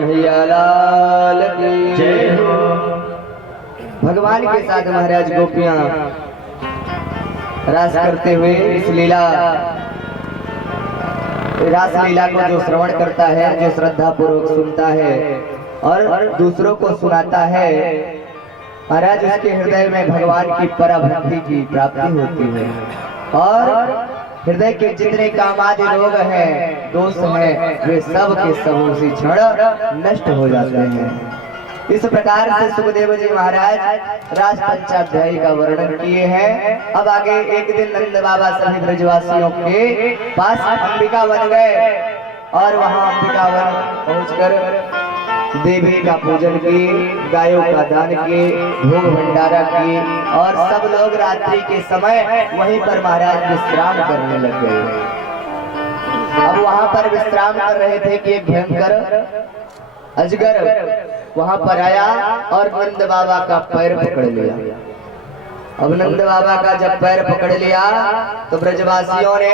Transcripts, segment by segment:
कन्हैया लाल की जय हो। भगवान के साथ महाराज गोपियां रास करते हुए इस रास लीला को जो श्रवण करता है, जो श्रद्धा पूर्वक सुनता है और दूसरों को सुनाता है, महाराज उसके हृदय में भगवान की पराभक्ति की प्राप्ति होती है और हृदय के जितने कामादि रोग हैं, दोष हैं, वे सब के सब उसी क्षण नष्ट हो जाते हैं। इस प्रकार से सुखदेव जी महाराज रास पंचाध्यायी का वर्णन किए हैं। अब आगे एक दिन नंद बाबा सभी ब्रजवासियों के पास अंबिका वन गए और वहां अंबिका वन पहुंचकर देवी का पूजन की, गायों का दान किए, भोग भंडारा की और सब लोग रात्रि के समय वहीं पर महाराज विश्राम करने लग गए। अब वहां पर विश्राम कर रहे थे कि एक भयंकर अजगर वहां पर आया और नंद बाबा का पैर पकड़ लिया। अब नंद बाबा का जब पैर पकड़ लिया तो ब्रजवासियों ने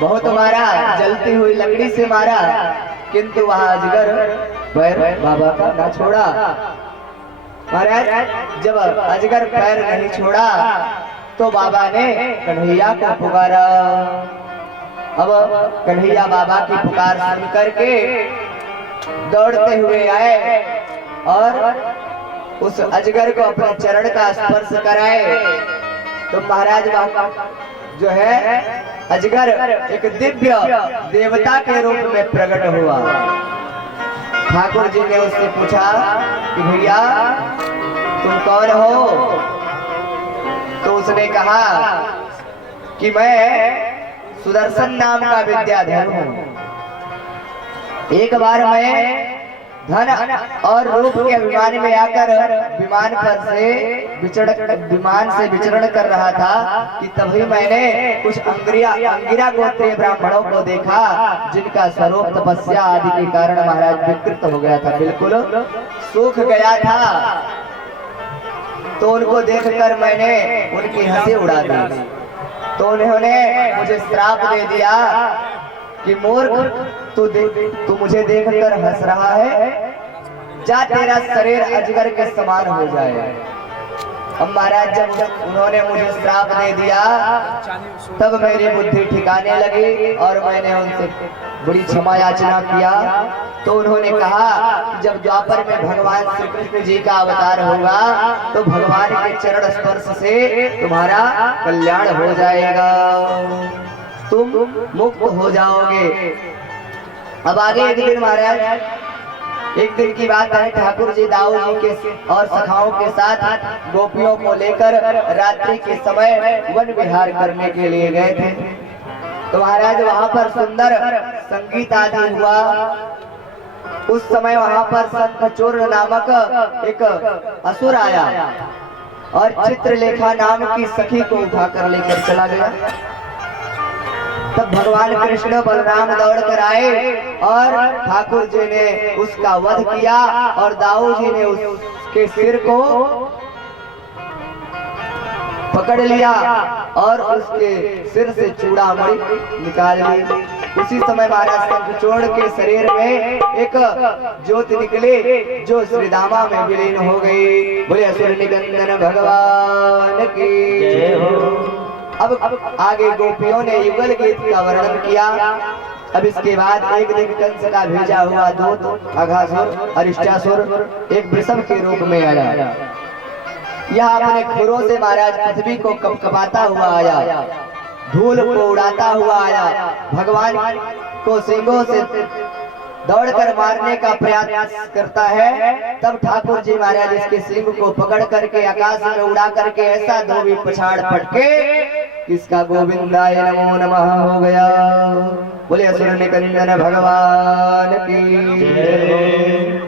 बहुत मारा, जलती हुई लकड़ी से मारा, किंतु वहां अजगर पैर बाबा का ना छोड़ा। महाराज जब अजगर पैर नहीं छोड़ा तो बाबा ने कन्हैया को पुकारा। अब कन्हैया बाबा की पुकार सुन करके दौड़ते हुए आए और उस अजगर को अपने चरण का स्पर्श कराए तो महाराज बाबा जो है अजगर एक दिव्य देवता के रूप में प्रकट हुआ। ठाकुर जी ने उससे पूछा कि भैया तुम कौन हो? तो उसने कहा कि मैं सुदर्शन नाम का विद्याधर हूँ। एक बार मैं धन और रूप के अभिमान में आकर विमान से विचरण कर रहा था कि तभी मैंने कुछ अंगिरा गोत्रीय ब्राह्मणों को देखा जिनका स्वरूप तपस्या आदि के कारण महाराज विकृत हो गया था, बिल्कुल सूख गया था। तो उनको देखकर मैंने उनकी हंसी उड़ा दी। तो उन्होंने मुझे श्राप दे दिया कि मूर्ख तू मुझे देखकर हंस रहा है, जा तेरा शरीर अजगर के समान हो जाए। अब महाराज जब उन्होंने मुझे श्राप दे दिया तब मेरी बुद्धि ठिकाने लगी और मैंने उनसे बड़ी क्षमा याचना किया। तो उन्होंने कहा कि जब द्वापर में भगवान श्री कृष्ण जी का अवतार होगा तो भगवान के चरण स्पर्श से तुम्हारा कल्याण हो जाएगा, तुम मुक्त हो जाओगे। अब आगे एक दिन महाराज, एक दिन की बात है, ठाकुर जी दाऊ जी के और सखाओं के साथ गोपियों को लेकर रात्रि के समय वन विहार करने के लिए गए थे। तो महाराज वहां पर सुंदर संगीत आदि हुआ। उस समय वहां पर शंखचूर्ण नामक एक असुर आया और चित्रलेखा नाम की सखी को उठाकर लेकर चला गया। तब भगवान कृष्ण बलराम दौड़ कर आए और ठाकुर जी ने उसका वध किया और दाऊ जी ने उसके सिर को पकड़ लिया और उसके सिर से चूड़ामणि निकाल ली। उसी समय महाराज शंखचूर्ण के शरीर में एक ज्योति निकले जो श्रीदामा में विलीन हो गई। बोले असुर निकंदन भगवान की जय हो। अब आगे गोपियों ने युगल गीत का वर्णन किया। अब इसके बाद एक दिन कंस का भेजा हुआ दूत अघासुर अरिष्टासुर एक वृषभ के रूप में आया। यह अपने खुरों से महाराज पृथ्वी को कपकपाता हुआ आया, धूल को उड़ाता हुआ आया, भगवान को सिंगों से दौड़कर मारने का प्रयास करता है। तब ठाकुर जी महाराज इसके सिंह को पकड़ करके आकाश में उड़ा करके ऐसा धोबी पछाड़ पटके किसका गोविंदाय नमो नमः हो गया। बोले असुर निकंदन भगवान की जय।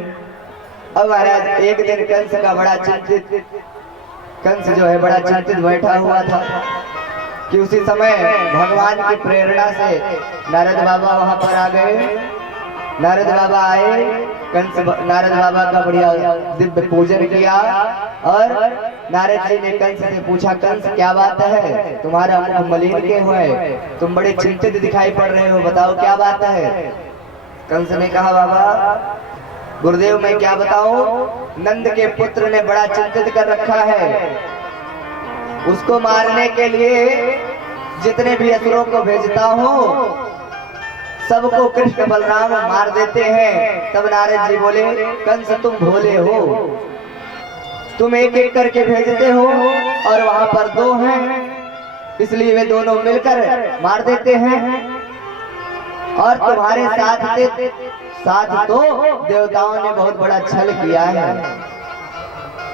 अब महाराज एक दिन कंस का बड़ा चिंतित, कंस जो है बड़ा चिंतित बैठा हुआ था कि उसी समय भगवान की प्रेरणा से नारद बाबा वहां पर आ गए। नारद बाबा आए, नारद बाबा का बढ़िया दिव्य पूजन किया और नारद जी ने कंस से पूछा, कंस क्या बात है, तुम्हारा मुख मलिन के हुए, तुम बड़े चिंतित दिखाई पड़ रहे हो, बताओ क्या बात है। कंस ने कहा बाबा गुरुदेव मैं क्या बताऊं, नंद के पुत्र ने बड़ा चिंतित कर रखा है, उसको मारने के लिए जितने भी असुरों को भेजता हूं सबको कृष्ण बलराम मार देते हैं। तब नारद जी बोले कंस तुम भोले हो, तुम एक एक करके भेजते हो और वहां पर दो हैं, इसलिए वे दोनों मिलकर मार देते हैं। और तुम्हारे साथ तो देवताओं ने बहुत बड़ा छल किया है।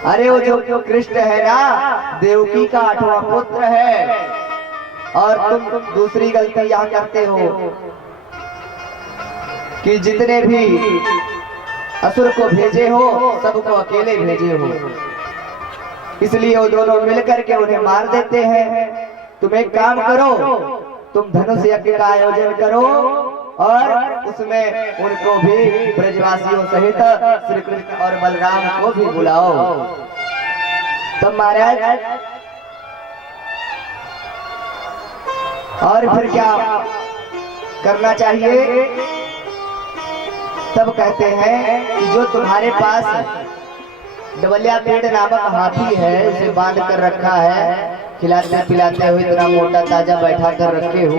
अरे वो जो कृष्ण है ना, देवकी का 8वां पुत्र है, और तुम दूसरी गलती यहाँ करते हो कि जितने भी असुर को भेजे हो सबको अकेले भेजे हो, इसलिए वो दोनों मिलकर के उन्हें मार देते हैं। तुम एक काम करो, तुम धनुष यज्ञ का आयोजन करो और उसमें उनको भी ब्रजवासियों सहित श्री कृष्ण और बलराम को भी बुलाओ। तब महाराज और फिर क्या करना चाहिए? तब कहते हैं कि जो तुम्हारे पास डबलिया पेड़ नामक हाथी है उसे बांध कर रखा है, खिलाते पिलाते हुए इतना मोटा ताजा बैठा कर रखे हो,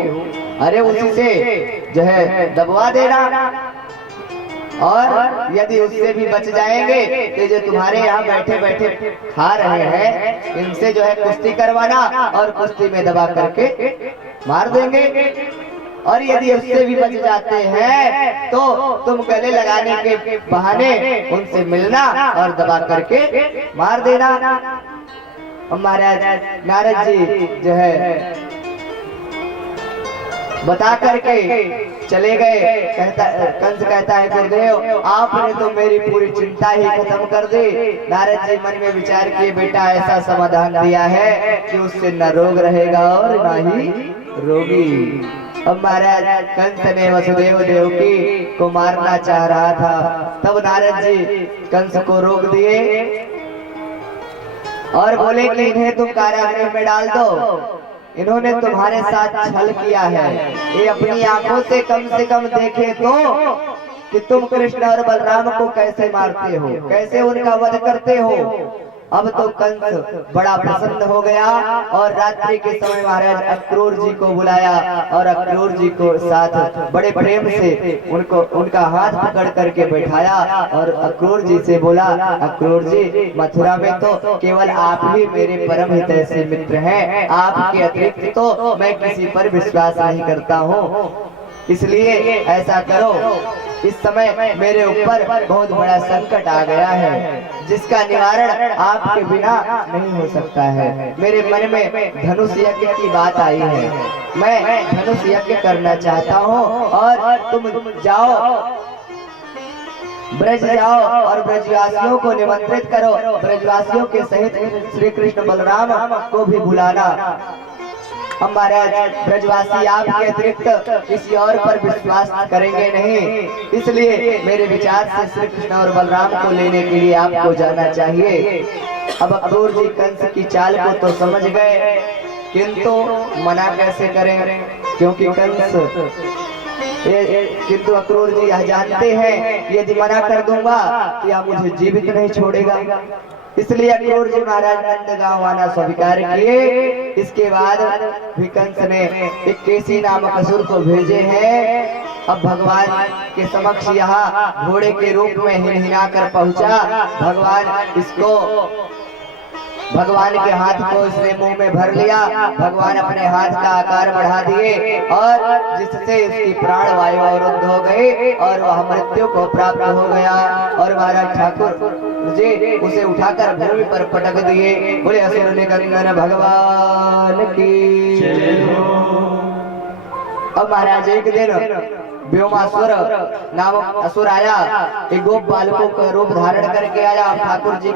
अरे उसी से जो है दबवा देना, और यदि उससे भी बच जाएंगे तो जो तुम्हारे यहाँ बैठे बैठे खा रहे हैं इनसे जो है कुश्ती करवाना और कुश्ती में दबा करके मार देंगे। और यदि उससे भी बच जाते हैं तो तुम गले लगाने के बहाने उनसे मिलना और दबा करके मार देना। महाराज नारद जी जो है बता करके चले गए। कंस कहता है गुरुदेव आपने तो मेरी पूरी चिंता ही खत्म कर दी। नारद जी मन में विचार किए बेटा ऐसा समाधान दिया है कि उससे न रोग रहेगा और न ही रोगी। अब महाराज कंस ने वसुदेव देवकी को मारना चाह रहा था, तब नारद जी कंस को रोक दिए और बोले कि इन्हें तुम कारागृह में डाल दो, इन्होंने तुम्हारे साथ छल किया है। ये अपनी आंखों से कम देखे तो कि तुम कृष्ण और बलराम को कैसे मारते हो, कैसे उनका वध करते हो। अब तो कंस बड़ा प्रसन्न हो गया और रात्रि के समय महाराज अक्रूर जी को बुलाया और अक्रूर जी को साथ बड़े प्रेम से उनका हाथ पकड़ करके बैठाया और अक्रूर जी से बोला अक्रूर जी मथुरा में तो केवल आप ही मेरे परम हितैषी मित्र हैं, आपके अतिरिक्त तो मैं किसी पर विश्वास नहीं करता हूँ, इसलिए ऐसा करो इस समय मेरे ऊपर बहुत बड़ा संकट आ गया है जिसका निवारण आपके बिना नहीं हो सकता है। मेरे मन में धनुष यज्ञ की बात आई है, मैं धनुष यज्ञ करना चाहता हूँ और तुम जाओ ब्रज जाओ और ब्रजवासियों को निमंत्रित करो, ब्रजवासियों के सहित श्री कृष्ण बलराम को भी बुलाना। हम महाराज ब्रजवासी आपके अतिरिक्त किसी और पर विश्वास करेंगे नहीं, इसलिए मेरे विचार से श्री कृष्ण और बलराम को लेने के लिए आपको जाना चाहिए। अब अक्रूर जी कंस की चाल को तो समझ गए, किंतु मना कैसे करें, क्योंकि किंतु अक्रूर जी यह जानते हैं यदि मना कर दूंगा तो यह मुझे जीवित नहीं छोड़ेगा, इसलिए अक्रूर जी महाराज नंदगांव आना स्वीकार किए। इसके बाद भी कंस ने एक केसी नामक असुर को भेजे हैं। अब भगवान के समक्ष यहाँ घोड़े के रूप में हिनहिना कर पहुंचा। भगवान के हाथ को इसने मुंह में भर लिया, भगवान अपने हाथ का आकार बढ़ा दिए और जिससे उसकी प्राण वायु अवरुद्ध हो गई और वह मृत्यु को प्राप्त हो गया। और महाराज ठाकुर जी उसे उठाकर भूमि पर पटक दिए। बोले असुर निकंदन भगवान की। अब महाराज एक दिन व्योमासुर नामक असुर आया, एक गोप बालकों का रूप धारण करके आया ठाकुर जी